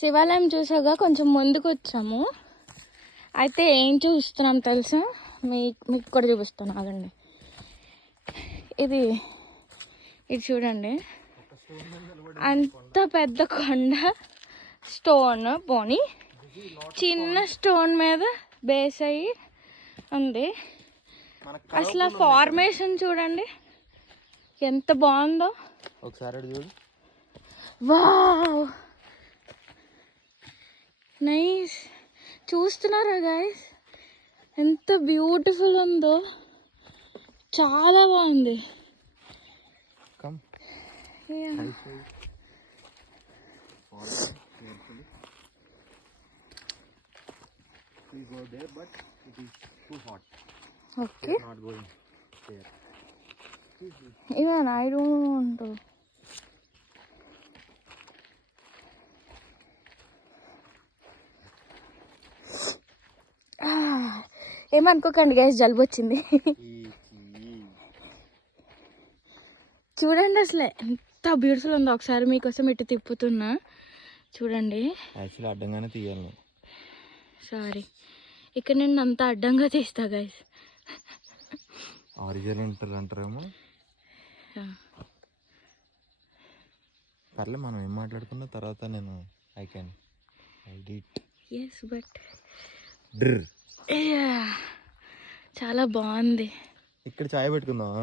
శివాలయం చూసాక కొంచెం ముందుకు వచ్చాము. అయితే ఏం చూస్తున్నాం తెలుసా, మీకు కూడా చూపిస్తాను, ఆగండి. ఇది చూడండి, అంత పెద్ద కొండ, స్టోన్ పోనీ చిన్న స్టోన్ మీద బేస్ అయ్యి ఉంది. అసలు ఫార్మేషన్ చూడండి ఎంత బాగుందో ఒకసారి చూడు. Wow, nice. చూస్తున్నారా గైస్ ఎంత బ్యూటిఫుల్ ఉందో, చాలా బాగుంది. Okay. Not going there. Even I don't want to. ఏమనుకోకండి గైస్, జలుబు వచ్చింది. చూడండి అసలు ఎంత బ్యూటిఫుల్ ఉందో. ఒకసారి మీకోసం ఇటు తిప్పుతున్నా చూడండి. యాక్చువల్లీ అడ్డంగానే తీయాలి. సారీ, ఇక్కడ నేను అంత అడ్డంగా తీస్తా గైస్. ఒరిజినల్ అంటారేమో. పర్లే, మనం ఏం మాట్లాడుకున్న తర్వాత నేను I can edit. Yes but చాలా బాగుంది. ఇక్కడ చాయ్ పెట్టుకుందాం.